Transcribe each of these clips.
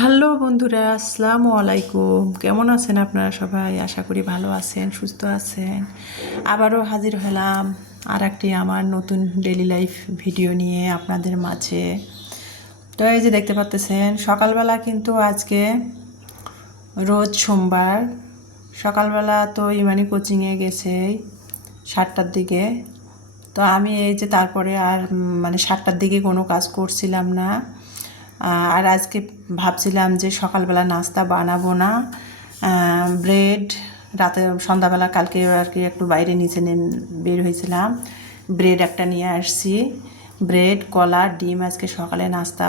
Hello বন্ধুরা, আসসালামু আলাইকুম। কেমন আছেন আপনারা সবাই? আশা করি ভালো আছেন, সুস্থ আছেন। আবারও হাজির হলাম আর একটি আমার নতুন ডেইলি লাইফ ভিডিও নিয়ে আপনাদের মাঝে। তো এই যে দেখতে পাচ্ছেন, সকালবেলা কিন্তু আজকে রোজ সোমবার সকালবেলা তো ইমানি কোচিংয়ে গেছে 7টার দিকে। তো আমি এই যে তারপরে আর 7টার দিকে কোনো কাজ করছিলাম না। আর আজকে ভাবছিলাম যে সকালবেলা নাস্তা বানাবো না, ব্রেড রাতে সন্ধ্যাবেলা কালকে আর কি একটু বাইরে নিচে বের হয়েছিলাম, ব্রেড একটা নিয়ে আসছি। ব্রেড কলা ডিম আজকে সকালে নাস্তা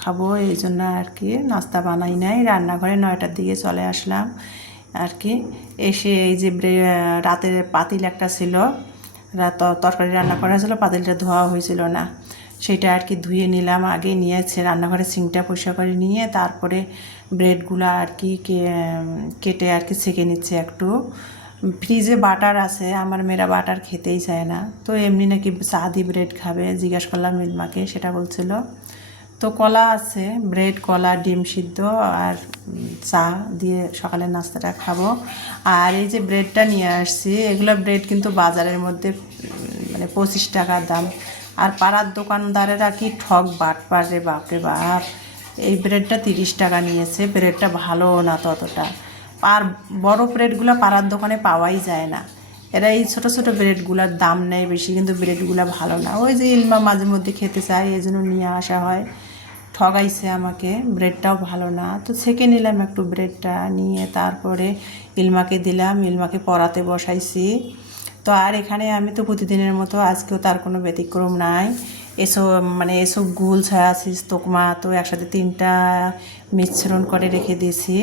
খাবো, এই জন্য আর কি নাস্তা বানাই নাই। রান্নাঘরে 9টার দিকে চলে আসলাম আর কি। এসে এই যে রাতের পাতিল একটা ছিল, তরকারি রান্না করা ছিল, পাতিলটা ধোয়া হয়েছিল না, সেটা আর কি ধুয়ে নিলাম। আগে নিয়েছে রান্নাঘরে সিঙ্কটা পরিষ্কার করে নিয়ে তারপরে ব্রেডগুলো আর কি কেটে আর কি ছেঁকে নিচ্ছে একটু। ফ্রিজে বাটার আছে, আমার মেয়েরা বাটার খেতেই চায় না, তো এমনি নাকি চা দিয়ে ব্রেড খাবে, জিজ্ঞাসা করলাম মিলমাকে, সেটা বলছিল। তো কলা আছে, ব্রেড কলা ডিম সিদ্ধ আর চা দিয়ে সকালের নাস্তাটা খাবো। আর এই যে ব্রেডটা নিয়ে আসছি, এগুলো ব্রেড কিন্তু বাজারের মধ্যে 25 টাকার দাম। আর পাড়ার দোকানদারেরা কি ঠক বাটপার রে, বাপরে বাপ। এই ব্রেডটা 30 টাকা নিয়েছে, ব্রেডটা ভালো না ততটা। আর বড় ব্রেডগুলো পাড়ার দোকানে পাওয়াই যায় না, এরা এই ছোটো ছোটো ব্রেডগুলোর দাম নেয় বেশি, কিন্তু ব্রেডগুলো ভালো না। ওই যে ইলমা মাঝে মধ্যে খেতে চায়, এই জন্য নিয়ে আসা হয়। ঠগাইছে আমাকে, ব্রেডটাও ভালো না। তো ছেঁকে নিলাম একটু ব্রেডটা, নিয়ে তারপরে ইলমাকে দিলাম, ইলমাকে পড়াতে বসাইছি। তো আর এখানে আমি তো প্রতিদিনের মতো আজকেও তার কোনো ব্যতিক্রম নাই। এসব গুল ছায়াশিস তোকমা তো একসাথে 3টা মিশ্রণ করে রেখে দিয়েছি।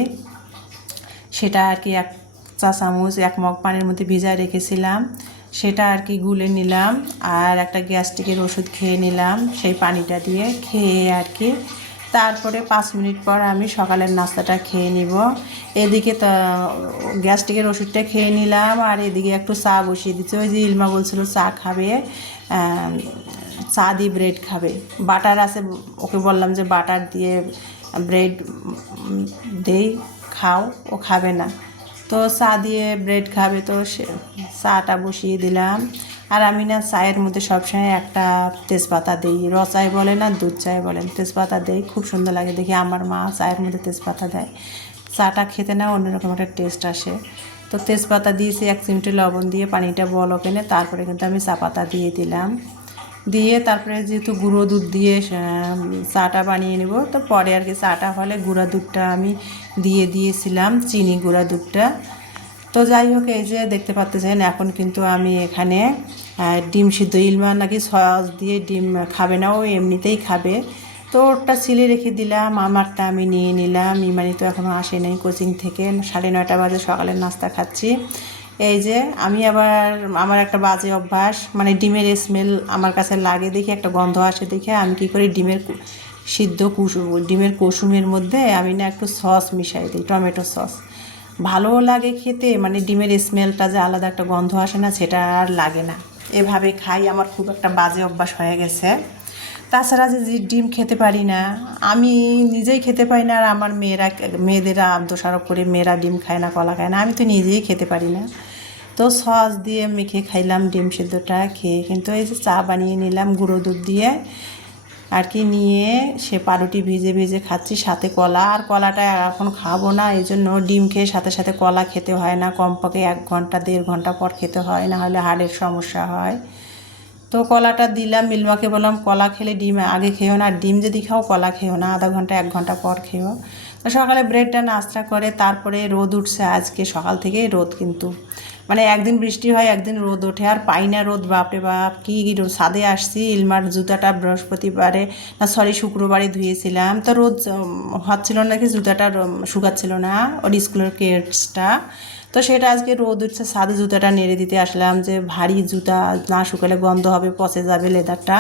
সেটা আর কি 1 চা চামচ 1 মগ পানির মধ্যে ভিজায় রেখেছিলাম, সেটা আর কি গুলে নিলাম। আর একটা গ্যাস্ট্রিকের ওষুধ খেয়ে নিলাম সেই পানিটা দিয়ে, খেয়ে আর কি তারপরে 5 মিনিট পর আমি সকালের নাস্তাটা খেয়ে নিব। এদিকে তো গ্যাস্ট্রিকের ওষুধটা খেয়ে নিলাম, আর এদিকে একটু চা বসিয়ে দিচ্ছি। ওই যে ইলমা বলছিল চা খাবে, চা দিয়ে ব্রেড খাবে, বাটার আছে, ওকে বললাম যে বাটার দিয়ে ব্রেড দেই খাও, ও খাবে না, তো চা দিয়ে ব্রেড খাবে, তো সে চাটা বসিয়ে দিলাম। আর আমি না চায়ের মধ্যে সবসময় একটা তেজপাতা দিই, র চায় বলে না দুধ চায় বলেন, তেজপাতা দেই, খুব সুন্দর লাগে দেখি আমার মা চায়ের মধ্যে তেজপাতা দেয়, চাটা খেতে না অন্যরকম একটা টেস্ট আসে। তো তেজপাতা দিয়েছি, 1 চিমটে লবণ দিয়ে পানিটা বলক এনে তারপরে কিন্তু আমি চা পাতা দিয়ে দিলাম। দিয়ে তারপরে যেহেতু গুঁড়ো দুধ দিয়ে চাটা বানিয়ে নেব, তো পরে আর কি চাটা হলে গুঁড়া দুধটা আমি দিয়ে দিয়েছিলাম, চিনি গুঁড়া দুধটা। তো যাই হোক, এই যে দেখতে পাচ্ছেন এখন কিন্তু আমি এখানে ডিম সিদ্ধ, ইলমা নাকি সস দিয়ে ডিম খাবে না, ও এমনিতেই খাবে, তো ওরটা ছিলে রেখে দিলাম, আমারটা আমি নিয়ে নিলাম। ইমানি তো এখনও আসে নাই কোচিং থেকে, 9:30 বাজে সকালের নাস্তা খাচ্ছি। এই যে আমি আবার, আমার একটা বাজে অভ্যাস, ডিমের স্মেল আমার কাছে লাগে দেখি, একটা গন্ধ আসে দেখে আমি কী করি, সিদ্ধ ডিমের কুসুমের মধ্যে আমি না একটু সস মিশাই দিই, টমেটো সস। ভালোও লাগে খেতে, ডিমের স্মেলটা যে আলাদা একটা গন্ধ আসে না, সেটা আর লাগে না, এভাবে খাই। আমার খুব একটা বাজে অভ্যাস হয়ে গেছে। তাছাড়া যে ডিম খেতে পারি না, আমি নিজেই খেতে পারি না, আর আমার মেয়েদেরা দোষারোপ করে মেয়েরা ডিম খায় না, কলা খায় না, আমি তো নিজেই খেতে পারি না। তো সস দিয়ে মেখে খাইলাম ডিম সিদ্ধটা, খেয়ে কিন্তু এই যে চা বানিয়ে নিলাম গুঁড়ো দুধ দিয়ে আর কি, নিয়ে সে পাউরুটি ভিজে ভিজে খাচ্ছি, সাথে কলা। আর কলাটা এখন খাবো না, এই জন্য ডিম খেয়ে সাথে সাথে কলা খেতে হয় না, কমপক্ষে 1 ঘন্টা 1.5 ঘন্টা পর খেতে হয়, না হলে হাড়ের সমস্যা হয়। তো কলাটা দিলাম, মিলমাকে বললাম কলা খেলে ডিম আগে খেও না, আর ডিম যদি খাও কলা খেও না, আধা ঘন্টা 1 ঘন্টা পর খেও। তো সকালে ব্রেডটা নাস্তা করে তারপরে রোদ উঠছে, আজকে সকাল থেকেই রোদ, কিন্তু একদিন বৃষ্টি হয় একদিন রোদ ওঠে, আর পাই না রোদ, বাপরে বাপ কী ছাদে আসছি। ইলমার জুতাটা বৃহস্পতিবারে না সরি শুক্রবারে ধুয়েছিলাম, তো রোদ হচ্ছিল নাকি, জুতাটা শুকাচ্ছিল না, ওর স্কুলের কেটসটা। তো সেটা আজকে রোদ উঠছে, ছাদে জুতাটা নেড়ে দিতে আসলাম, যে ভারী জুতা না শুকালে গন্ধ হবে, পচে যাবে লেদারটা।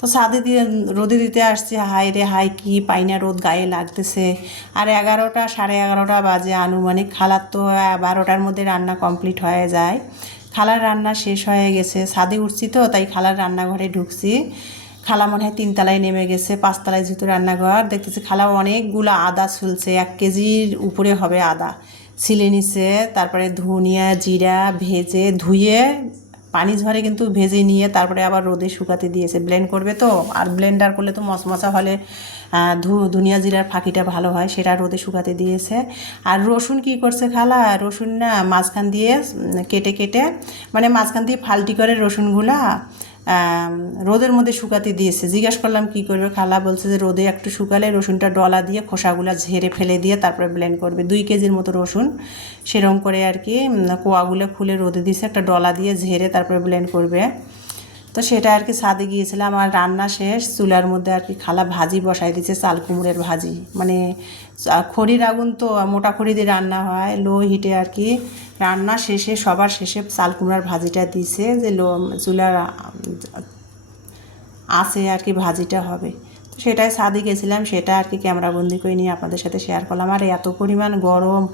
তো ছাদে দিয়ে রোদে দিতে আসছে, হাই রে হাই, কি পাই না রোদ গায়ে লাগতেছে। আর 11টা 11:30 বাজে আনুমানিক, খালার তো 12টার মধ্যে রান্না কমপ্লিট হয়ে যায়। খালার রান্না শেষ হয়ে গেছে, ছাদে উঠছি তো তাই খালার রান্নাঘরে ঢুকছি। খালা মনে হয় 3 তলায় নেমে গেছে, 5 তলায় যেহেতু রান্নাঘর। দেখতেছি খালা অনেকগুলো আদা ছুলছে, 1 কেজির উপরে হবে আদা ছিলে নিছে। তারপরে ধনিয়া জিরা ভেজে ধুয়ে পানি ঝরে কিন্তু ভেজে নিয়ে তারপরে আবার রোদে শুকাতে দিয়েছে, ব্লেন্ড করবে তো। আর ব্লেন্ডার করলে তো মশমশা হলে ধনিয়া জিরার ফাঁকিটা ভালো হয়, সেটা রোদে শুকাতে দিয়েছে। আর রসুন কি করছে খালা, রসুন না মাঝখান দিয়ে কেটে কেটে মানে মাঝখান দিয়ে ফাল্টি করে রসুনগুলা রোদের মধ্যে শুকাতে দিয়েছে। জিজ্ঞাসা করলাম কী করবে, খালা বলছে যে রোদে একটু শুকালে রসুনটা ডলা দিয়ে খোসাগুলো ঝেড়ে ফেলে দিয়ে তারপরে ব্লেন্ড করবে। 2 কেজির মতো রসুন সেরকম করে আর কি কোয়াগুলো খুলে রোদে দিয়েছে, একটা ডলা দিয়ে ঝেড়ে তারপরে ব্লেন্ড করবে। তো সেটা আর কি ছাদে গিয়েছিলাম। আর রান্না শেষ, চুলার মধ্যে আর কি খালা ভাজি বসাই দিয়েছে, চাল কুমড়ের ভাজি। মানে খড়ির আগুন তো, মোটা খড়ি দিয়ে রান্না হয়, লো হিটে আর কি। রান্না শেষে সবার শেষে চাল কুমড়ার ভাজিটা দিছে, যে চুলার আছে আর কি ভাজিটা হবে। তো সেটাই ছাদে গেছিলাম, সেটা আর কি ক্যামেরাবন্দি করে নিয়ে আপনাদের সাথে শেয়ার করলাম। আর এত পরিমাণ গরম,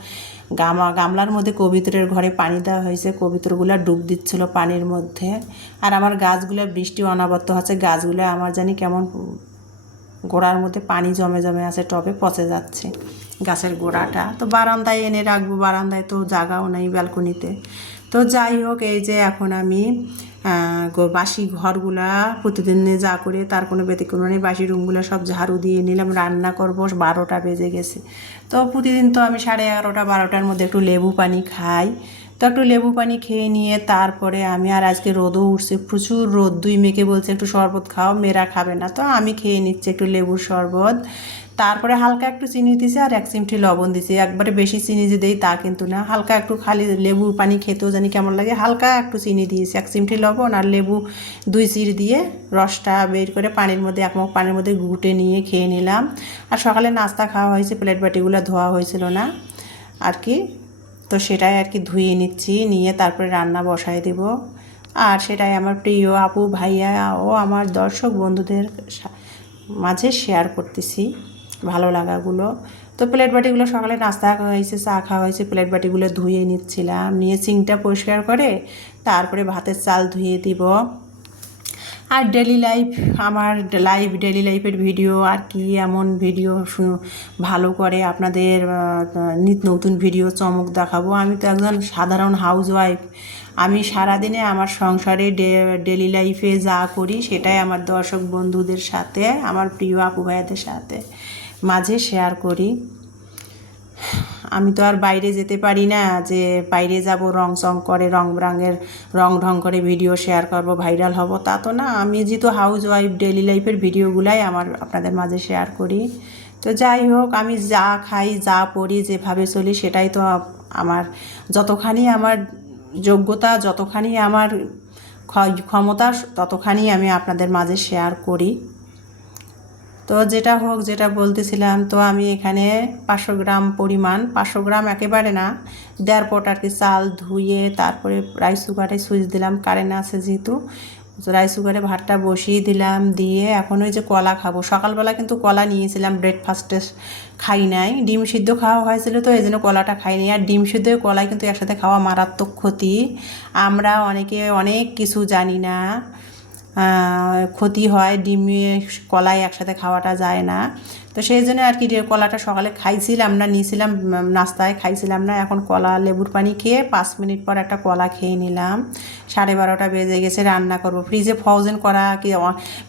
গামলার মধ্যে কবিতরের ঘরে পানি দেওয়া হয়েছে, কবিতরগুলো ডুব দিচ্ছিল পানির মধ্যে। আর আমার গাছগুলো বৃষ্টি অনাবর্ত হচ্ছে, গাছগুলো আমার জানি কেমন গোড়ার মধ্যে পানি জমে জমে আছে, টবে পচে যাচ্ছে গাছের গোড়াটা। তো বারান্দায় এনে রাখবো, বারান্দায় তো জায়গাও নেই ব্যালকনিতে। তো যাই হোক, এই যে এখন আমি বাসি ঘরগুলা প্রতিদিনে যা করে তার কোনো ব্যতিক্রম নেই, বাসি রুমগুলো সব ঝাড়ু দিয়ে নিলাম। রান্না করবো, 12টা বেজে গেছে। তো প্রতিদিন তো আমি 11:30 12টার মধ্যে একটু লেবু পানি খাই। তো একটু লেবু পানি খেয়ে নিয়ে তারপরে আমি, আর আজকে রোদও উঠছে, প্রচুর রোদ। 2 মেয়েকে বলছে একটু শরবত খাও, মেয়েরা খাবে না, তো আমি খেয়ে নিচ্ছি একটু লেবুর শরবত। তারপরে হালকা একটু চিনি দিছি আর 1 চিমটি লবণ দিছি। একবারে বেশি চিনি যে দেই তা কিন্তু না, হালকা একটু, খালি লেবু পানি খেতেও জানি কেমন লাগে, হালকা একটু চিনি দিয়েছি, 1 চিমটি লবণ আর লেবু 2 চির দিয়ে রসটা বের করে পানির মধ্যে, 1 মগ পানির মধ্যে ঘুটে নিয়ে খেয়ে নিলাম। আর সকালে নাস্তা খাওয়া হয়েছে, প্লেট বাটিগুলো ধোয়া হয়েছিল না আর কি। তো সেটাই আর কি ধুয়ে নিচ্ছি, নিয়ে তারপরে রান্না বসায় দেব। আর সেটাই আমার প্রিয় আপু ভাইয়া ও আমার দর্শক বন্ধুদের মাঝে শেয়ার করতেছি ভালো লাগাগুলো। তো প্লেট বাটিগুলো সকালে নাস্তা হয়েছে, চা খাওয়া হয়েছে, প্লেট বাটিগুলো ধুয়ে নিচ্ছিলাম, নিয়ে সিঙ্কটা পরিষ্কার করে তারপরে ভাতের চাল ধুয়ে দিব। আর ডেলি লাইফ, আমার ডেলি লাইফের ভিডিও আর কি এমন ভিডিও ভালো করে আপনাদের নিত্য নতুন ভিডিও চমক দেখাবো। আমি তো একজন সাধারণ হাউসওয়াইফ, আমি সারাদিনে আমার সংসারে ডেলি লাইফে যা করি সেটাই আমার দর্শক বন্ধুদের সাথে, আমার প্রিয় আপু ভাইয়াদের সাথে মাঝে শেয়ার করি। আমি তো আর বাইরে যেতে পারি না যে বাইরে যাব রং চং করে, রং ঢং করে ভিডিও শেয়ার করব, ভাইরাল হব, তা তো না। আমি যেহেতু হাউস ওয়াইফ, ডেলি লাইফের ভিডিওগুলাই আমার আপনাদের মাঝে শেয়ার করি। তো যাই হোক, আমি যা খাই, যা পড়ি, যেভাবে চলি সেটাই তো আমার, যতখানি আমার যোগ্যতা, যতখানি আমার ক্ষমতা, ততখানি আমি আপনাদের মাঝে শেয়ার করি। তো যেটা হোক, যেটা বলতেছিলাম, তো আমি এখানে 500 গ্রাম পরিমাণ, 500 গ্রাম একেবারে না, 1.5 পট আর কি চাল ধুয়ে তারপরে রাইস কুকারে সুইচ দিলাম, কারেন্ট আছে যেহেতু। রাইস কুকারে ভাতটা বসিয়ে দিলাম, দিয়ে এখন ওই যে কলা খাবো। সকালবেলা কিন্তু কলা নিয়েছিলাম, ব্রেকফাস্টে খাই নাই, ডিম সিদ্ধ খাওয়া হয়েছিল, তো এই জন্য কলাটা খাইনি। আর ডিম সিদ্ধ কলাই কিন্তু একসাথে খাওয়া মারাত্মক ক্ষতি। আমরা অনেকে অনেক কিছু জানি না, ক্ষতি হয়, ডিমে কলাই একসাথে খাওয়াটা যায় না। তো সেই জন্য আর কি কলাটা সকালে খাইছিলাম না, নিয়েছিলাম নাস্তায়, খাইছিলাম না। এখন কলা লেবুর পানি খেয়ে 5 মিনিট পর একটা কলা খেয়ে নিলাম। 12:30 বেজে গেছে, রান্না করব। ফ্রিজে ফ্রোজেন করা কি,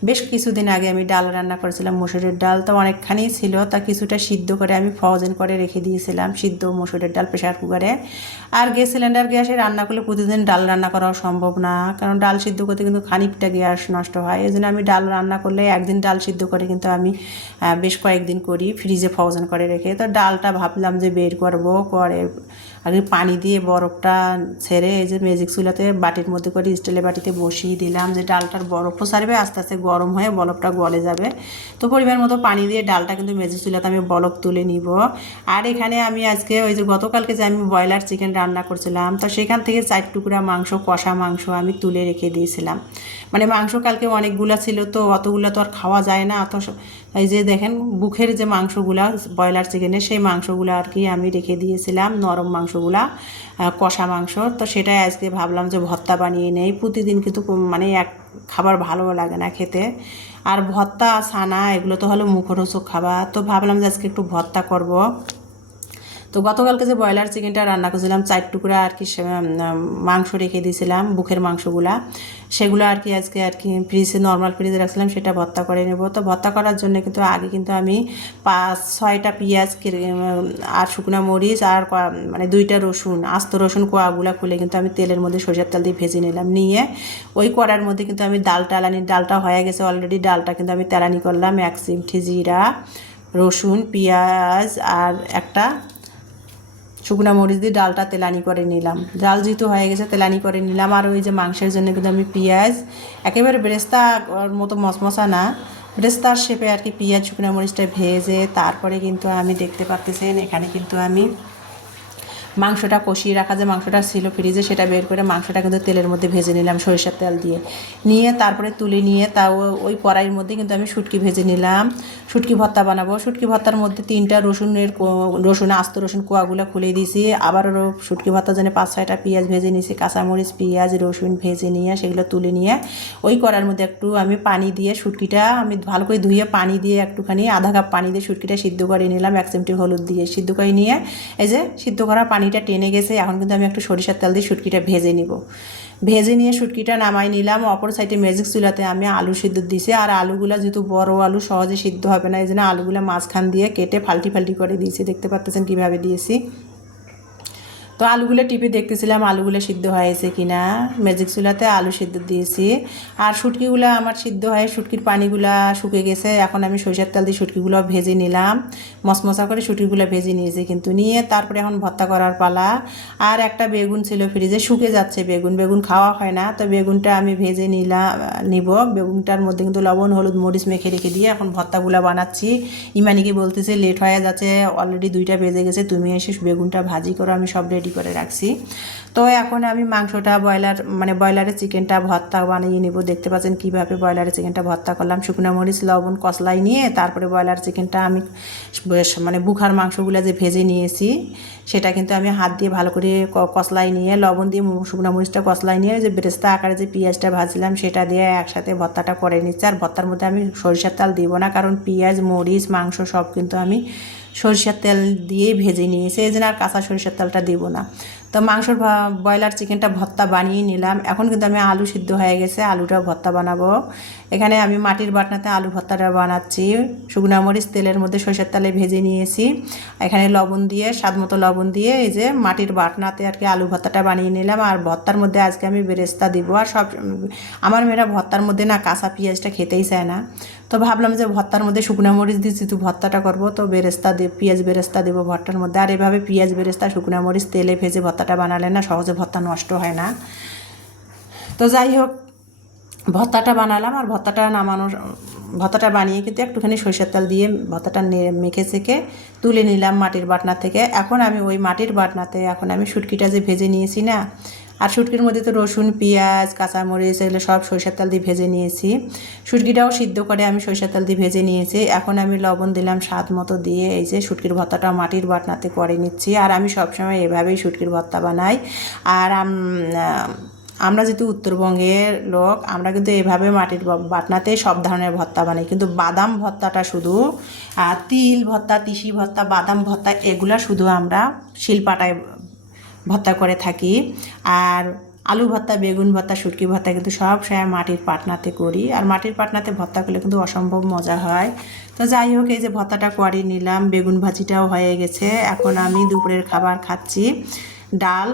বেশ কিছুদিন আগে আমি ডাল রান্না করেছিলাম, মসুরের ডাল, তো অনেকখানি ছিল, তা কিছুটা সিদ্ধ করে আমি ফ্রোজেন করে রেখে দিয়েছিলাম, সিদ্ধ মসুরের ডাল প্রেশার কুকারে। আর সিলিন্ডার গ্যাসে রান্না করলে প্রতিদিন ডাল রান্না করাও সম্ভব না, কারণ ডাল সিদ্ধ করতে কিন্তু খানিকটা গ্যাস নষ্ট হয়। এই জন্য আমি ডাল রান্না করলে একদিন ডাল সিদ্ধ করে কিন্তু আমি বেশ কয়েকদিন করি, ফ্রিজে ফ্রোজেন করে রেখে। তো ডালটা ভাবলাম যে বের করব, করে আগে পানি দিয়ে বরফটা ছেড়ে এই যে ম্যাজিক চুলাতে বাটির মধ্যে করে স্টিলের বাটিতে বসিয়ে দিলাম, যে ডালটার বরফও ছাড়বে, আস্তে আস্তে গরম হয়ে বরফটা গলে যাবে। তো পরিমাণ মতো পানি দিয়ে ডালটা কিন্তু ম্যাজিক চুলাতে আমি বরফ তুলে নিব। আর এখানে আমি আজকে ওই যে গতকালকে যে আমি ব্রয়লার চিকেন রান্না করছিলাম, তো সেখান থেকে 4 টুকরা মাংস, কষা মাংস আমি তুলে রেখে দিয়েছিলাম। মানে মাংস কালকে অনেকগুলো ছিল, তো অতগুলো তো আর খাওয়া যায় না, এই যে দেখেন বুকের যে মাংসগুলা ব্রয়লার চিকেনের সেই মাংসগুলো আর কি আমি রেখে দিয়েছিলাম, নরম মাংসগুলা, কষা মাংস। তো সেটাই আজকে ভাবলাম যে ভর্তা বানিয়ে নেই। প্রতিদিন কিন্তু মানে এক খাবার ভালো লাগে না খেতে, আর ভর্তা ছানা এগুলো তো হলো মুখরোচক খাবার। তো ভাবলাম যে আজকে একটু ভর্তা করব। তো গতকালকে যে ব্রয়লার চিকেনটা রান্না করেছিলাম 4 টুকরা আর কি মাংস রেখে দিয়েছিলাম, বুকের মাংসগুলা, সেগুলো আর কি আজকে আর কি ফ্রিজে, নর্মাল ফ্রিজে রাখছিলাম, সেটা ভর্তা করে নেব। তো ভর্তা করার জন্য কিন্তু আগে কিন্তু আমি 5-6টা পেঁয়াজ আর শুকনো মরিচ আর মানে 2টা রসুন, আস্ত রসুন কোয়াগুলা খুলে কিন্তু আমি তেলের মধ্যে সরিষার তেল দিয়ে ভেজে নিলাম। নিয়ে ওই কড়ার মধ্যে কিন্তু আমি ডালটা হয়ে গেছে অলরেডি, ডালটা কিন্তু আমি তেলানি করলাম। 1 চিমটি জিরা, রসুন, পেঁয়াজ আর একটা শুকনো মরিচ দিয়ে ডালটা তেলানি করে নিলাম। ডাল যেহেতু হয়ে গেছে তেলানি করে নিলাম। আর ওই যে মাংসের জন্য কিন্তু আমি পেঁয়াজ একেবারে বেরেস্তা মতো মশমশা না, বেরেস্তার শেপে আর কি পেঁয়াজ শুকনো মরিচটা ভেজে তারপরে কিন্তু আমি দেখতে পাচ্ছেন এখানে কিন্তু আমি মাংসটা কষিয়ে রাখা যে মাংসটা ছিল ফ্রিজে সেটা বের করে মাংসটা কিন্তু তেলের মধ্যে ভেজে নিলাম সরিষার তেল দিয়ে। নিয়ে তারপরে তুলে নিয়ে তাও ওই কড়াইয়ের মধ্যে কিন্তু আমি শুটকি ভেজে নিলাম। শুটকি ভর্তা বানাবো। শুটকি ভর্তার মধ্যে 3টা রসুন আস্ত রসুন কোয়াগুলো খুলে দিয়েছি। আবারও শুটকি ভর্তার জন্য 5-6টা পেঁয়াজ ভেজে নিয়েছি, কাঁচামরিচ, পেঁয়াজ, রসুন ভেজে নিয়ে সেগুলো তুলে নিয়ে ওই কড়ার মধ্যে একটু আমি পানি দিয়ে শুটকিটা আমি ভালো করে ধুয়ে পানি দিয়ে একটুখানি আধা কাপ পানি দিয়ে শুটকিটা সিদ্ধ করে নিলাম। 1 চিমটি হলুদ দিয়ে সিদ্ধ করে নিয়ে এই যে সিদ্ধ করা পানিটা টেনে গেছে। এখন কিন্তু আমি একটু সরিষার তেল দিয়ে শুটকিটা ভেজে নিব। ভেজে নিয়ে শুটকিটা নামাই নিলাম। অপর সাইডে ম্যাজিক চুলাতে আমি আলু সিদ্ধ দিয়েছি। আর আলুগুলা যেহেতু বড় আলু সহজে সিদ্ধ হবে না, এই জন্য আলুগুলা মাঝখান দিয়ে কেটে ফাল্টি ফাল্টি করে দিয়েছি। দেখতে পাচ্ছেন কীভাবে দিয়েছি। তো আলুগুলো টিপে দেখতেছিলাম আলুগুলো সিদ্ধ হয়েছে কিনা। ম্যাজিক চুলাতে আলু সিদ্ধ দিয়েছি। আর শুটকিগুলো আমার সিদ্ধ হয়ে শুটকির পানিগুলা শুকে গেছে। এখন আমি সরিষার তেল দিয়ে শুটকিগুলো ভেজে নিলাম, মশমশা করে শুটকিগুলো ভেজে নিয়েছি কিন্তু। নিয়ে তারপরে এখন ভর্তা করার পালা। আর একটা বেগুন ছিল ফ্রিজে, শুকে যাচ্ছে বেগুন খাওয়া হয় না, তো বেগুনটা আমি ভেজে নিব। বেগুনটার মধ্যে কিন্তু লবণ হলুদ মরিচ মেখে রেখে দিয়ে এখন ভর্তাগুলো বানাচ্ছি। ইমানিকে বলতেছে লেট হয়ে যাচ্ছে, অলরেডি 2টা বেজে গেছে, তুমি এসে বেগুনটা ভাজি করো, আমি সব রেডি করে রাখছি। তো এখন আমি মাংসটা ব্রয়লারের চিকেনটা ভর্তা বানিয়ে নিব। দেখতে পাচ্ছেন কীভাবে ব্রয়লারের চিকেনটা ভর্তা করলাম। শুকনো মরিচ লবণ কষলাই নিয়ে তারপরে ব্রয়লার চিকেনটা আমি বুখার মাংসগুলো যে ভেজে নিয়েছি সেটা কিন্তু আমি হাত দিয়ে ভালো করে কষলাই নিয়ে লবণ দিয়ে শুকনো মরিচটা কষলাই নিয়ে যে বেরেস্তা আকারে যে পেঁয়াজটা ভাজলাম সেটা দিয়ে একসাথে ভর্তাটা করে নিচ্ছি। আর ভর্তার মধ্যে আমি সরিষার তেল দিব না, কারণ পেঁয়াজ মরিচ মাংস সব কিন্তু আমি সরিষার তেল দিয়েই ভেজে নিয়েছি, এই জন্য আর কাঁচা সরিষার তেলটা দিব না। তো ব্রয়লার চিকেনটা ভর্তা বানিয়ে নিলাম। এখন কিন্তু আমি আলু সিদ্ধ হয়ে গেছে, আলুটা ভর্তা বানাবো। এখানে আমি মাটির বাটনাতে আলু ভর্তাটা বানাচ্ছি। শুকনো মরিচ তেলের মধ্যে সরিষার তেলে ভেজে নিয়েছি। এখানে লবণ দিয়ে স্বাদ মতো লবণ দিয়ে এই যে মাটির বাটনাতে আর কি আলু ভর্তাটা বানিয়ে নিলাম। আর ভর্তার মধ্যে আজকে আমি বেরেস্তা দিব। আর আমার মেয়েরা ভর্তার মধ্যে না কাঁচা পেঁয়াজটা খেতেই চায় না, তো ভাবলাম যে ভর্তার মধ্যে শুকনো মরিচ দিয়ে যেহেতু ভর্তাটা করবো তো পেঁয়াজ বেরেস্তা দেবো ভর্তার মধ্যে। আর এভাবে পেঁয়াজ বেরেস্তা শুকনো মরিচ তেলে ভেজে ভর্তাটা বানালে না সহজে ভর্তা নষ্ট হয় না। তো যাই হোক ভর্তাটা বানালাম। আর ভর্তাটা বানিয়ে কিন্তু একটুখানি সরিষার তেল দিয়ে ভর্তাটা মেখে চেখে তুলে নিলাম মাটির বাটনা থেকে। এখন আমি ওই মাটির বাটনাতে এখন আমি শুটকিটা যে ভেজে নিয়েছি না, আর শুটকির মধ্যে তো রসুন পেঁয়াজ কাঁচামরিচ এগুলো সব সরিষার তেল দিয়ে ভেজে নিয়েছি। শুটকিটাও সিদ্ধ করে আমি সরিষার তেল দিয়ে ভেজে নিয়েছি। এখন আমি লবণ দিলাম স্বাদ মতো দিয়ে এই যে শুটকির ভর্তাটা মাটির বাটনাতে করে নিচ্ছি। আর আমি সবসময় এভাবেই শুটকির ভর্তা বানাই। আর আমরা যেহেতু উত্তরবঙ্গের লোক, আমরা কিন্তু এইভাবে মাটির বাটনাতে সব ধরনের ভর্তা বানাই। কিন্তু বাদাম ভর্তাটা শুধু তিল ভর্তা, তিসি ভর্তা, বাদাম ভর্তা এগুলা শুধু আমরা শিলপাটায় ভর্তা করে থাকি। আর আলু ভর্তা, বেগুন ভর্তা, শুটকি ভর্তা কিন্তু সব সময় মাটির পাটনাতে করি। আর মাটির পাটনাতে ভর্তা করলে কিন্তু অসম্ভব মজা হয়। তো যাই হোক এই যে ভর্তাটা করে নিলাম, বেগুন ভাজিটাও হয়ে গেছে। এখন আমি দুপুরের খাবার খাচ্ছি। ডাল,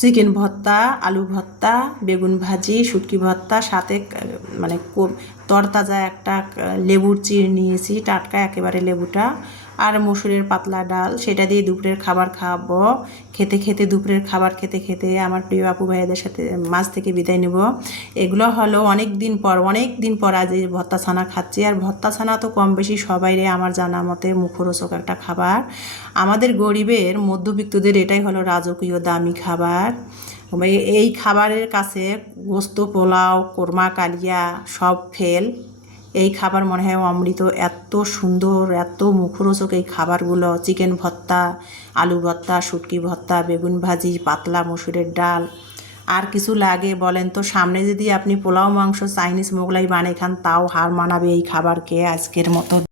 চিকেন ভর্তা, আলু ভর্তা, বেগুন ভাজি, শুটকি ভর্তা, সাথে তরতাজা একটা লেবুর চিড় নিয়েছি, টাটকা একেবারে লেবুটা, আর মসুরের পাতলা ডাল, সেটা দিয়ে দুপুরের খাবার খাবো। দুপুরের খাবার খেতে খেতে আমার প্রিয় আপু ভাইয়াদের সাথে মাছ থেকে বিদায় নেব। এগুলো হলো অনেক দিন পর আজ এই ভর্তা ছানা খাচ্ছি। আর ভর্তা ছানা তো কম বেশি সবাই আমার জানা মতে মুখরোচক একটা খাবার। আমাদের গরিবের মধ্যবিত্তদের এটাই হলো রাজকীয় দামি খাবার। এই খাবারের কাছে গোস্ত পোলাও কোরমা কালিয়া সব ফেল। এই খাবার মনে হয় অমৃত, এত সুন্দর, এত মুখরোচক এই খাবারগুলো। চিকেন ভর্তা, আলু ভর্তা, শুটকি ভর্তা, বেগুন ভাজি, পাতলা মসুরের ডাল। আর কিছু লাগে বলেন তো? সামনে যদি আপনি পোলাও, মাংস, চাইনিজ, মোগলাই বানিয়ে খান তাও হার মানাবে এই খাবারকে আজকের মতো।